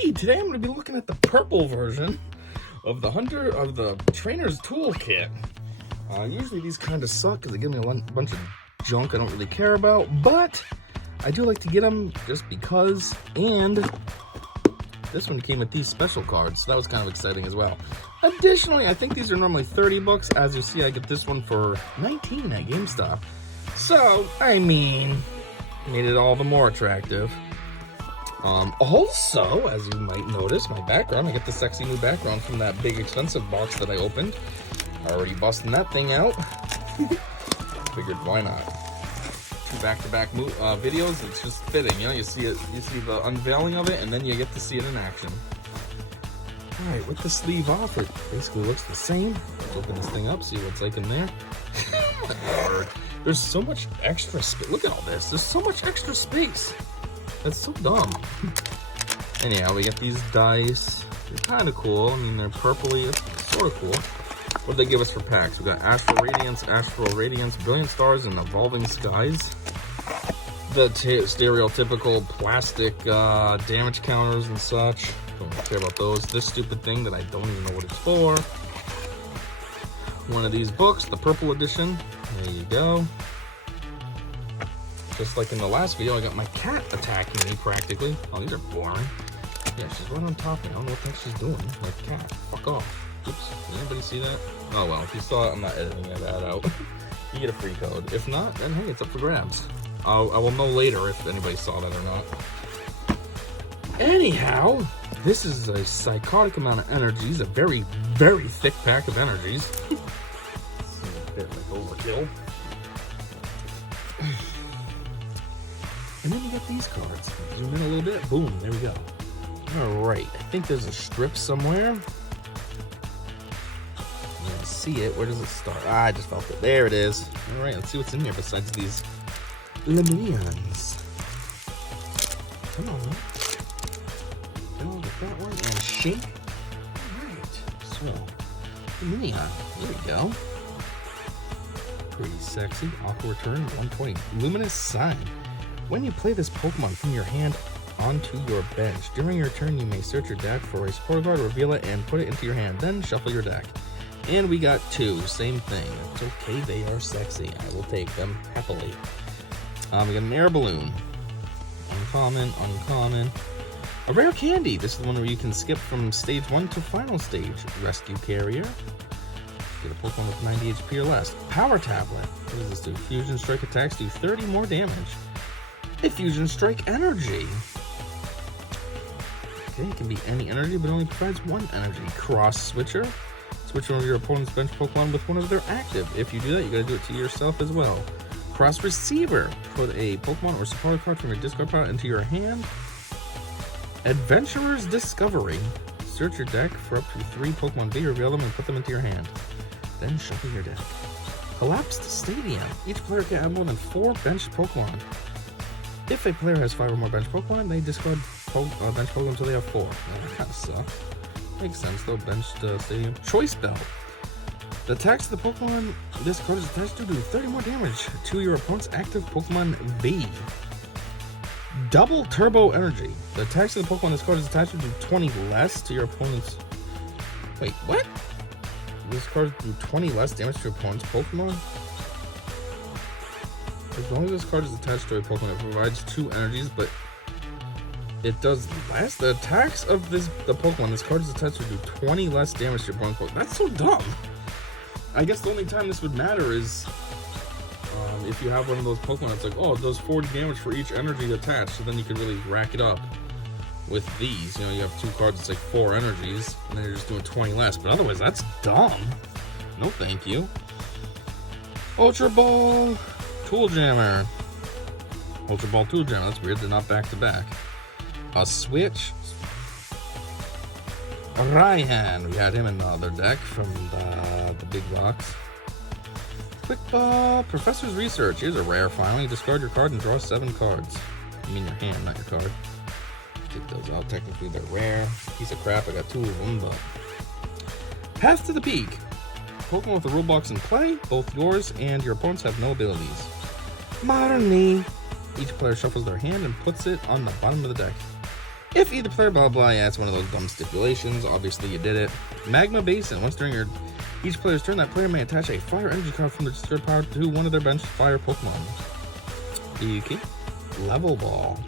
Alrighty, today I'm going to be looking at the purple version of the Trainer's Toolkit. Usually these kind of suck because they give me a bunch of junk I don't really care about, but I do like to get them just because. And this one came with these special cards, so that was kind of exciting as well. Additionally, I think these are normally 30 bucks. As you see, I get this one for 19 at GameStop. So, I mean, made it all the more attractive. Also, as you might notice, my background, I get the sexy new background from that big expensive box that I opened. Already busting that thing out. Figured, why not? Two back-to-back videos, it's just fitting, you know, you see the unveiling of it, and then you get to see it in action. Alright, with the sleeve off, it basically looks the same. Let's open this thing up, see what's like in there. There's so much extra space. Look at all this. There's so much extra space. That's so dumb. Anyhow, we get these dice. They're kind of cool. I mean, they're purpley. It's sort of cool. What did they give us for packs? We got Astral Radiance, Brilliant Stars, and Evolving Skies. The stereotypical plastic damage counters and such. Don't care about those. This stupid thing that I don't even know what it's for. One of these books, the purple edition. There you go. Just like in the last video, I got my cat attacking me practically. Oh, these are boring. Yeah, she's right on top of me. I don't know what the heck she's doing. Like, cat, fuck off. Oops, did anybody see that? Oh well, if you saw it, I'm not editing that out. You get a free code. If not, then hey, it's up for grabs. I will know later if anybody saw that or not. Anyhow, this is a psychotic amount of energies, a very, very thick pack of energies. A bit like overkill. And then you got these cards. Zoom in a little bit. Boom, there we go. Alright, I think there's a strip somewhere. I don't see it. Where does it start? Ah, I just felt it. There it is. Alright, let's see what's in here besides these Lumineons. Come on. Oh, get that one. And shake. Alright. So, Lumineon. There we go. Pretty sexy. Aqua Return, 120. Luminous Sign. When you play this Pokemon from your hand onto your bench, during your turn you may search your deck for a support card, reveal it, and put it into your hand. Then shuffle your deck. And we got two, same thing. It's okay, they are sexy. I will take them happily. We got an Air Balloon. Uncommon. A Rare Candy. This is the one where you can skip from stage 1 to final stage. Rescue Carrier. Get a Pokemon with 90 HP or less. Power Tablet. What does this do? Fusion Strike attacks do 30 more damage. A Fusion Strike Energy. Okay, it can be any energy, but only provides one energy. Cross Switcher. Switch one of your opponent's bench Pokemon with one of their active. If you do that, you gotta do it to yourself as well. Cross Receiver. Put a Pokemon or supporter card from your discard pile into your hand. Adventurer's Discovery. Search your deck for up to 3 Pokemon V, reveal them, and put them into your hand. Then shuffle your deck. Collapsed Stadium. Each player can add more than 4 benched Pokemon. If a player has 5 or more bench Pokemon, they discard bench Pokemon until they have 4. That kind of sucks. Makes sense though, benched Stadium. Choice Belt. The attacks of the Pokemon this card is attached to do 30 more damage to your opponent's active Pokemon V. Double Turbo Energy. The attacks of the Pokemon this card is attached to do 20 less to your opponent's... Wait, what? This card do 20 less damage to your opponent's Pokemon? As long as this card is attached to a Pokemon, it provides 2 energies, but it does less. The attacks of the Pokemon this card is attached to do 20 less damage to your opponent's Pokemon. That's so dumb. I guess the only time this would matter is if you have one of those Pokemon that's like, oh, it does 40 damage for each energy attached, so then you could really rack it up with these. You know, you have 2 cards that's like 4 energies, and then you're just doing 20 less. But otherwise, that's dumb. No thank you. Ultra Ball Tool Jammer. Ultra Ball Tool Jammer. That's weird. They're not back to back. A Switch. A Raihan. We had him in the other deck from the big box. Quick Ball. Professor's Research. Here's a rare finally. Discard your card and draw 7 cards. I mean your hand, not your card. Take those out. Technically, they're rare. Piece of crap. I got 2 of them, but. Path to the Peak. Pokemon with the rule box in play. Both yours and your opponents have no abilities. Modern Knee. Each player shuffles their hand and puts it on the bottom of the deck. If either player blah blah, yeah, it's one of those dumb stipulations. Obviously, you did it. Magma Basin. Once during each player's turn, that player may attach a fire energy card from their discard power to one of their bench fire Pokemon. Okay. Level Ball.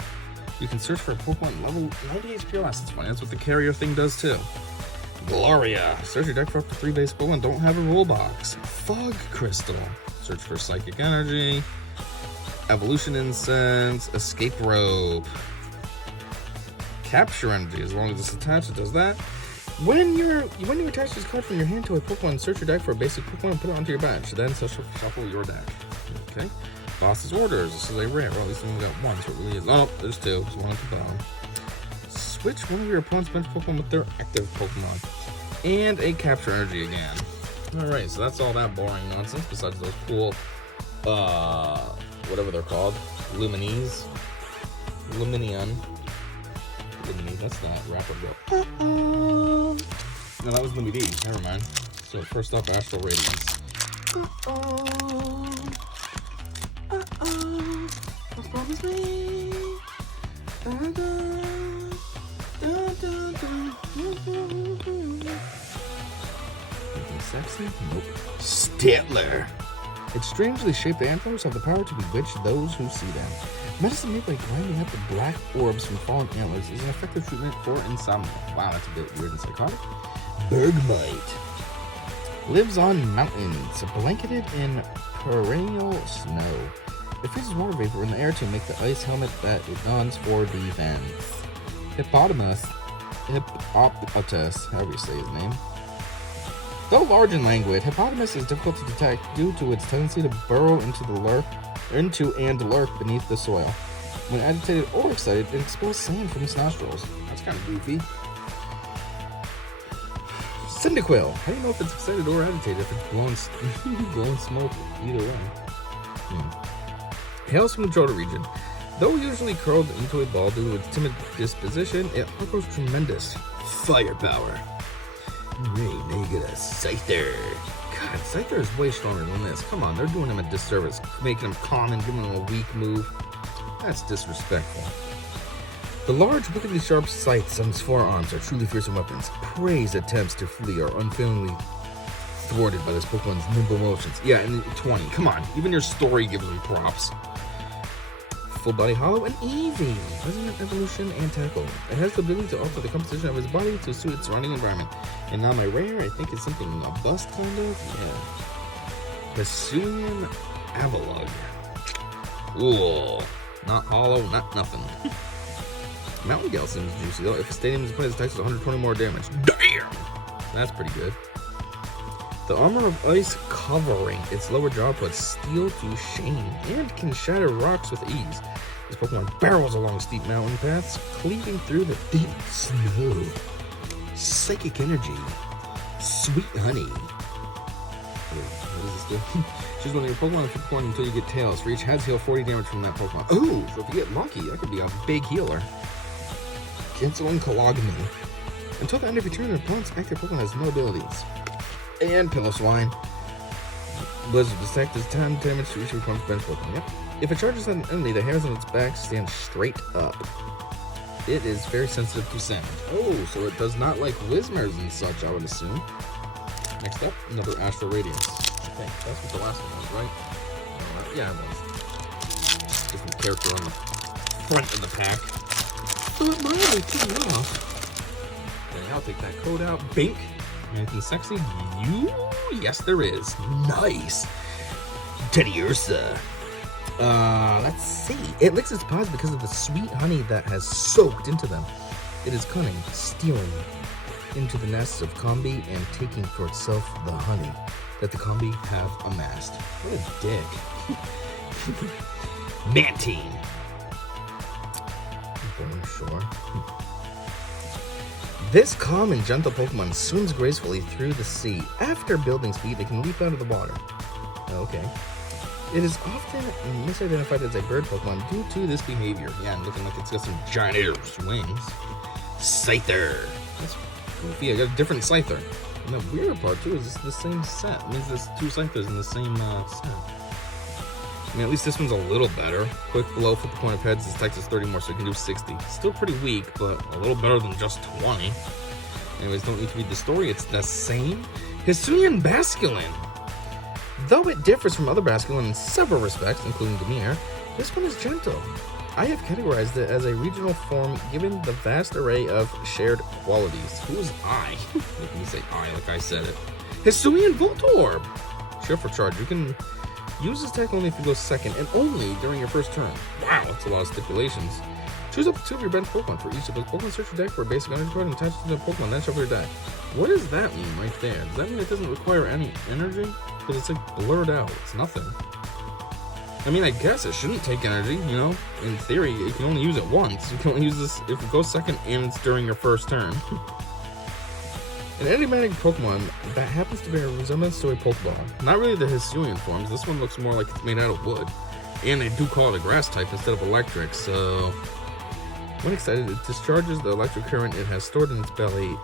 You can search for a Pokemon level 90 HP or less. That's funny. That's what the carrier thing does too. Gloria. Search your deck for up to 3 base Pokemon. Don't have a rule box. Fog Crystal. Search for Psychic Energy. Evolution Incense. Escape Rope. Capture Energy. As long as it's attached, it does that. When you attach this card from your hand to a Pokemon, search your deck for a basic Pokemon and put it onto your bench. Then shuffle your deck. Okay. Boss's Orders. This is a rare. Well, at least we only got one, so it really is. Oh, there's two. There's one at the bottom. Switch one of your opponent's bench Pokemon with their active Pokemon. And a Capture Energy again. Alright, so that's all that boring nonsense besides those cool, whatever they're called. Lumineon. Lumineon, that's not rapper go. No, that was Lumineon. Never mind. So first up, Astral Radiance. Promise me. Anything sexy? Nope. Statler. Its strangely shaped antlers have the power to bewitch those who see them. Medicine made by grinding up the black orbs from fallen antlers is an effective treatment for insomnia. Wow, that's a bit weird and psychotic. Bergmite. Lives on mountains, blanketed in perennial snow. It freezes water vapor in the air to make the ice helmet that it dons for defense. Hippopotamus, however you say his name. Though large and languid, Hippopotamus is difficult to detect due to its tendency to burrow into and lurk beneath the soil. When agitated or excited, it expels sand from its nostrils. That's kind of goofy. Cyndaquil. How do you know if it's excited or agitated? If it's blowing smoke, either way. Hails from the Johto region. Though usually curled into a ball due to its timid disposition, it harbors tremendous firepower. Right, now you get a Scyther. God, Scyther is way stronger than this. Come on, they're doing him a disservice, making him common, giving him a weak move. That's disrespectful. The large, wickedly sharp scythes on its forearms are truly fearsome weapons. Prey's attempts to flee are unfailingly thwarted by this Pokemon's nimble motions. Yeah, and 20. Come on, even your story gives him props. Full Body Hollow and Eevee. Resonant Evolution and Tackle. It has the ability to alter the composition of his body to suit its surrounding environment. And now my rare, I think it's something a bust kind of. Yeah. Hisuian Avalugg. Ooh. Not hollow, not nothing. Mountain Gale seems juicy though. If a stadium is played, it takes 120 more damage. Damn! That's pretty good. The armor of ice covering its lower jaw puts steel to shame and can shatter rocks with ease. This Pokemon barrels along steep mountain paths, cleaving through the deep snow. Psychic Energy. Sweet Honey. What does this do? Choose one of your Pokemon and flip a coin until you get Tails. For each heads, heal 40 damage from that Pokemon. Ooh, so if you get lucky, that could be a big healer. Canceling Kalogamy. Until the end of your turn, your opponent's active Pokemon has no abilities. And Pillow-Swine. Blizzard detect does 10 damage to each of your opponent's bench Pokemon. Yep. If it charges an enemy, the hairs on its back stand straight up. It is very sensitive to sound. Oh, so it does not like Whismers and such, I would assume. Next up, another Astral Radiance. I think that's what the last one was, right? No, yeah, it was. Different character on the front of the pack. So it might be taken off. And I'll take that code out. Bink. Anything sexy? You? Yes, there is. Nice. Teddy Ursa. Let's see. It licks its paws because of the sweet honey that has soaked into them. It is cunning, stealing into the nests of Combi and taking for itself the honey that the Combi have amassed. What a dick. Mantine. Sure. This calm and gentle Pokemon swims gracefully through the sea. After building speed, it can leap out of the water. Okay. It is often misidentified as a bird Pokemon due to this behavior. Yeah, and looking like it's got some giant wings. Scyther. That's goofy. I got a different Scyther. And the weird part, too, is it's the same set. It means there's two Scythers in the same set. I mean, at least this one's a little better. Quick blow, flip the point of heads, this attack does 30 more, so you can do 60. Still pretty weak, but a little better than just 20. Anyways, don't need to read the story, it's the same. Hisuian Basculin. Though it differs from other Basculin in several respects, including demeanor, this one is gentle. I have categorized it as a regional form given the vast array of shared qualities. Who is I? Make me say I like I said it. Hisuian Voltorb. Shift for charge. You can use this attack only if you go second and only during your first turn. Wow, that's a lot of stipulations. Choose up to 2 of your bench Pokemon for each of those Pokemon. Search your deck for a basic energy card and attach it to the Pokemon, then shuffle your deck. What does that mean right there? Does that mean it doesn't require any energy? Because it's like blurred out. It's nothing. I mean, I guess it shouldn't take energy, you know? In theory, you can only use it once. You can only use this if it goes second and it's during your first turn. An enigmatic Pokemon that happens to bear a resemblance to a Pokeball. Not really the Hisuian forms. This one looks more like it's made out of wood. And they do call it a grass type instead of electric, so... When excited, it discharges the electric current it has stored in its belly.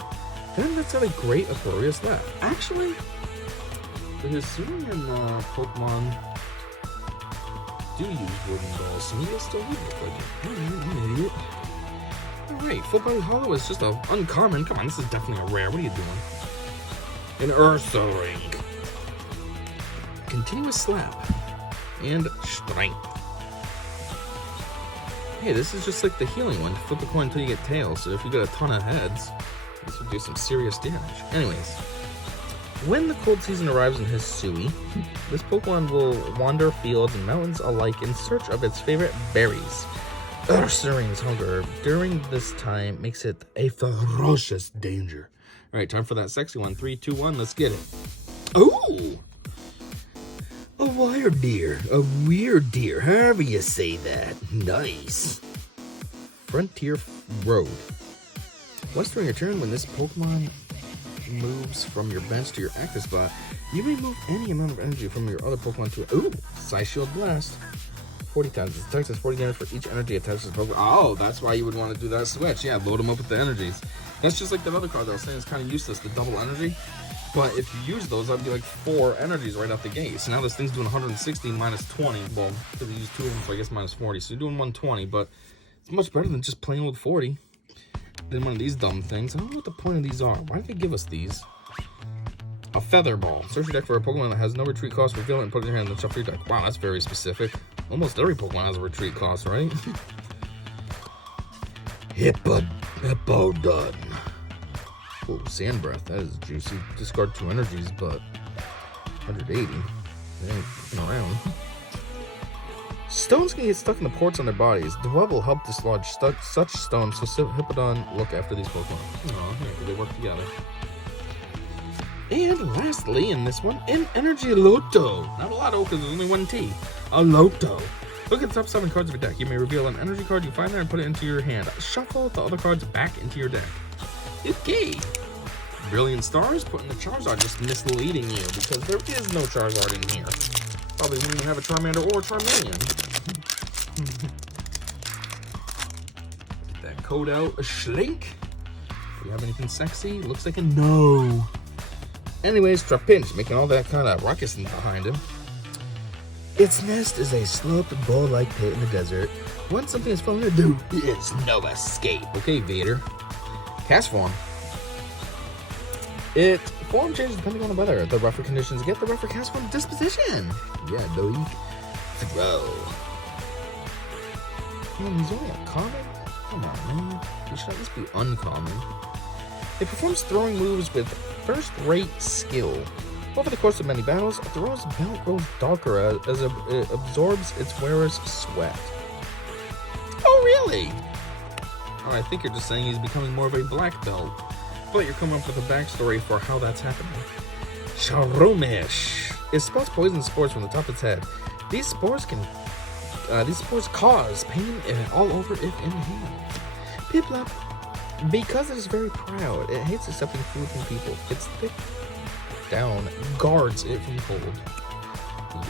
Then lets out a great uproarious laugh. Actually, the Hisuian Pokemon do use wooden balls, so maybe I'll still leave it like it. I'm an idiot. Alright, Full Body Hollow is just a uncommon. Come on, this is definitely a rare. What are you doing? An Ursaring. Continuous Slap. And Strength. Hey, this is just like the healing one. Flip the coin until you get tails. So if you get a ton of heads, this would do some serious damage. Anyways, when the cold season arrives in Hisui, this Pokemon will wander fields and mountains alike in search of its favorite berries. Ursaring's hunger during this time makes it a ferocious danger. Alright, time for that sexy one. 3, 2, 1, let's get it. Ooh! A wire deer, a weird deer, however you say that. Nice. Frontier Road. Once during your turn, when this Pokemon moves from your bench to your active spot, you may move any amount of energy from your other Pokemon to it. Ooh, Psy Shield Blast. 40 times. This attack does 40 damage for each energy attached to the Pokemon. Oh, that's why you would want to do that switch. Yeah, load them up with the energies. That's just like that other card that I was saying is kind of useless, the double energy. But if you use those, that'd be like 4 energies right out the gate. So now this thing's doing 160 minus 20. Well, because you use 2 of them, so I guess minus 40. So you're doing 120, but it's much better than just playing with 40. Than one of these dumb things. I don't know what the point of these are. Why did they give us these? A Feather Ball. Search your deck for a Pokemon that has no retreat cost, reveal it, and put it in your hand and then shuffle your deck. Wow, that's very specific. Almost every Pokemon has a retreat cost, right? Hippodon. Oh, Sand Breath. That is juicy. Discard 2 energies, but 180. They ain't fucking around. Stones can get stuck in the ports on their bodies. The web will help dislodge such stones, so Hippodon look after these Pokemon. Oh, yeah, they work together. And lastly, in this one, an Energy Loto. Not a Lotto, because there's only 1 T. A Loto. Look at the top 7 cards of your deck. You may reveal an energy card you find there and put it into your hand. Shuffle the other cards back into your deck. Okay. Brilliant Stars, putting the Charizard, just misleading you, because there is no Charizard in here. Probably wouldn't even have a Charmander or a Charmeleon. Get that code out. A Schlink. Do you have anything sexy? Looks like a no. Anyways, Trapinch, making all that kind of ruckus behind him. Its nest is a sloped bowl-like pit in the desert. Once something is fallen, there is no escape. Okay, Vader. Cast form. It form changes depending on the weather. The rougher conditions get the rougher cast form disposition. Yeah, no, throw. Man, he's only a common? Come on, man. You should at least be uncommon. It performs throwing moves with first-rate skill. Over the course of many battles, a throw's belt grows darker as it absorbs its wearer's sweat. Oh, really? Oh, I think you're just saying he's becoming more of a black belt. But you're coming up with a backstory for how that's happening. Sharumish. It spouts poison spores from the top of its head. These spores cause pain all over if inhaled. Piplup. Because it is very proud, it hates accepting food from people. Its thick down guards it from cold.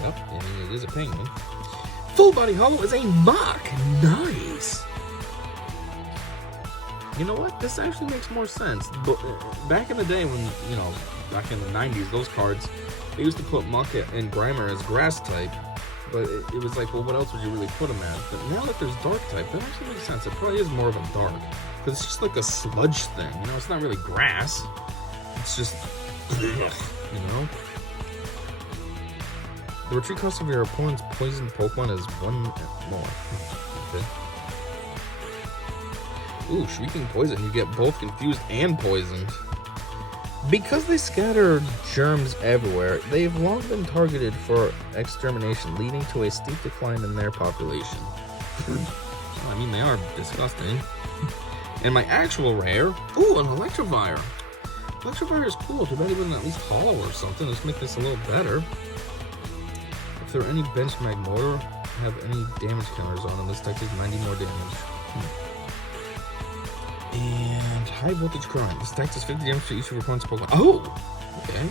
Yep, I mean, it is a penguin. Full Body Hollow is a mock. Nice. You know what? This actually makes more sense. But back in the day when, back in the 90s, those cards, they used to put Muck and Grimer as grass type. But it was like, well, what else would you really put him as? But now that there's dark type, that actually makes sense. It probably is more of a dark. Because it's just like a sludge thing, you know? It's not really grass. It's just, you know? The retreat cost of your opponent's poisoned Pokemon is 1 more. Okay. Ooh, Shrieking Poison. You get both confused and poisoned. Because they scatter germs everywhere, they've long been targeted for extermination, leading to a steep decline in their population. I mean, they are disgusting. And my actual rare, ooh, an Electivire. Electivire is cool. Too bad it wasn't at least hollow or something. Let's make this a little better. If there are any bench Magmortar have any damage counters on them, this deck does 90 more damage. And High Voltage Current. This deck does 50 damage to each of your opponent's Pokemon. Oh! Okay.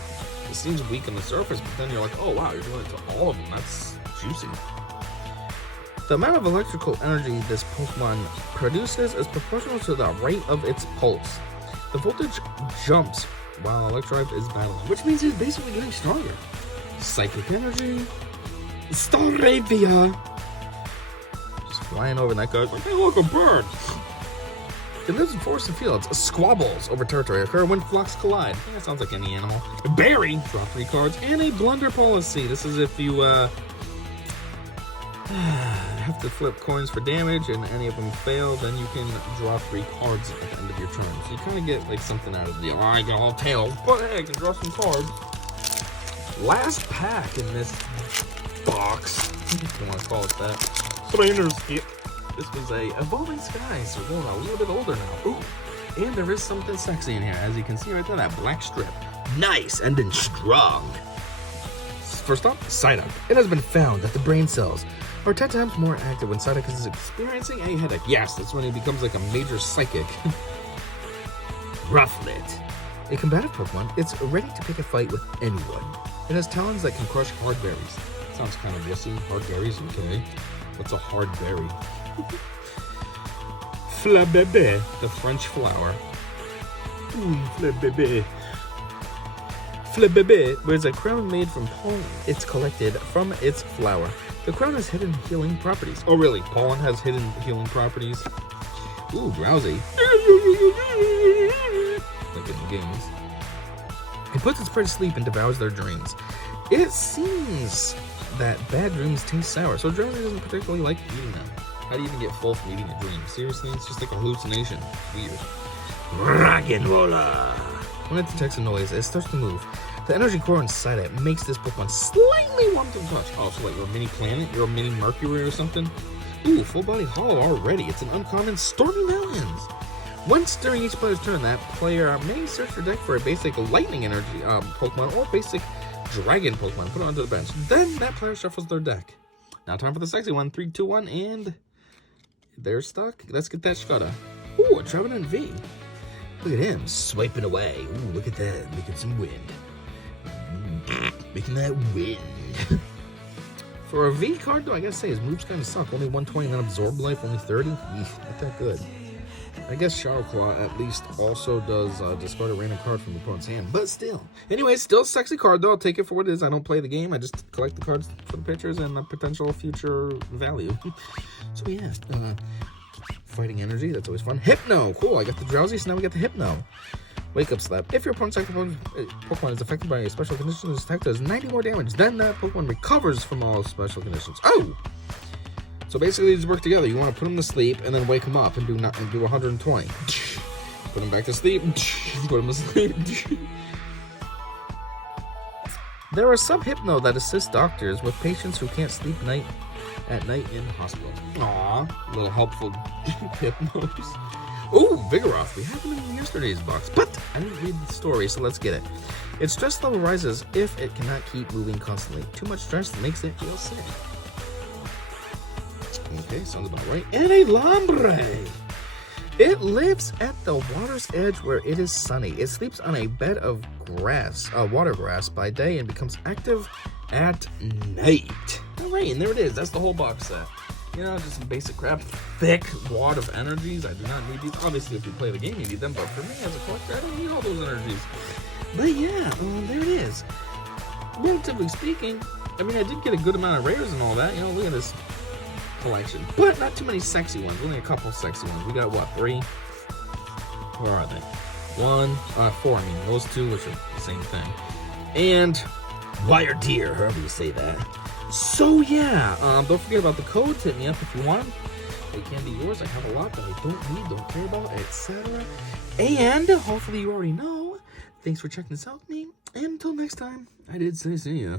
It seems weak on the surface, but then you're like, oh wow, you're doing it to all of them. That's juicy. The amount of electrical energy this Pokemon produces is proportional to the rate of its pulse. The voltage jumps while Electrive is battling, which means he's basically getting stronger. Psychic Energy. Staravia! Just flying over, and that guy's like, hey look, a bird! It lives in forests and fields. Squabbles over territory occur when flocks collide. That sounds like any animal. Berry, draw 3 cards, and a blunder policy. This is if you have to flip coins for damage and any of them fail, then you can draw 3 cards at the end of your turn. So you kind of get like something out of the deal. I got all tails, but hey, I can draw some cards. Last pack in this box, if you want to call it that. Trainer Skip. This was a Evolving Sky, so we're going a little bit older now. Ooh, and there is something sexy in here. As you can see right there, that black strip. Nice, and then strong. First off, Psyduck. It has been found that the brain cells are 10 times more active when Psyduck is experiencing a headache. Yes, that's when he becomes like a major psychic. Rufflet. A combative Pokemon, it's ready to pick a fight with anyone. It has talons that can crush hard berries. Sounds kind of wussy. Hard berries, okay. What's a hard berry? Flabébé, the French flower. Flabébé. Flabébé wears a crown made from pollen it's collected from its flower. The crown has hidden healing properties. Oh, really? Pollen has hidden healing properties? Ooh, drowsy. Like in the games. It puts its prey to sleep and devours their dreams. It seems that bad dreams taste sour, so drowsy doesn't particularly like eating them. How do you even get full from eating a dream? Seriously, it's just like a hallucination. Weird. Dragonroller. When it detects a noise, it starts to move. The energy core inside it makes this Pokemon slightly warm to the touch. Oh, so like you're a mini planet? You're a mini Mercury or something? Ooh, full body hollow already. It's an uncommon Stormy Mountains. Once during each player's turn, that player may search their deck for a basic lightning energy Pokemon or basic dragon Pokemon. Put it onto the bench. Then that player shuffles their deck. Now time for the sexy one. 3, 2, 1, and they're stuck. Let's get that Shkada. Ooh, a Trevenant V. Look at him swiping away. Ooh, look at that. Making some wind. Making that wind. For a V card, though, I gotta say his moves kind of suck. Only 129 absorb life, only 30. Not that good. I guess Shadow Claw at least also does discard a random card from the opponent's hand, but still. Anyway, still a sexy card though. I'll take it for what it is. I don't play the game. I just collect the cards for the pictures and the potential future value. So yeah, Fighting Energy, that's always fun. Hypno, cool. I got the Drowsy, so now we got the Hypno. Wake Up Slap. If your opponent's active Pokemon is affected by a special condition, this attack does 90 more damage. Then that Pokemon recovers from all special conditions. Oh! So basically, these work together. You want to put them to sleep and then wake them up and do 120. Put them back to sleep. Put them to sleep. There are some Hypno that assist doctors with patients who can't sleep at night in hospital. Aww, little helpful Hypnos. Ooh, Vigoroth. We had them in yesterday's box, but I didn't read the story, so let's get it. Its stress level rises if it cannot keep moving constantly. Too much stress makes it feel sick. Okay, sounds about right. And a Lambre! It lives at the water's edge where it is sunny. It sleeps on a bed of grass, water grass by day and becomes active at night. Alright, and there it is. That's the whole box set. You know, just some basic crap. Thick wad of energies. I do not need these. Obviously, if you play the game, you need them. But for me, as a collector, I don't need all those energies. But yeah, there it is. Relatively speaking, I mean, I did get a good amount of rares and all that. You know, look at this collection. But not too many sexy ones. Only a couple sexy ones. We got, what, 3? Where are they? 4, I mean. Those 2, which are the same thing. And wire deer, however you say that. So, yeah. Don't forget about the codes. Hit me up if you want them. They can be yours. I have a lot that I don't need, don't care about, etc. And hopefully you already know. Thanks for checking this out with me. And until next time, I did say see ya.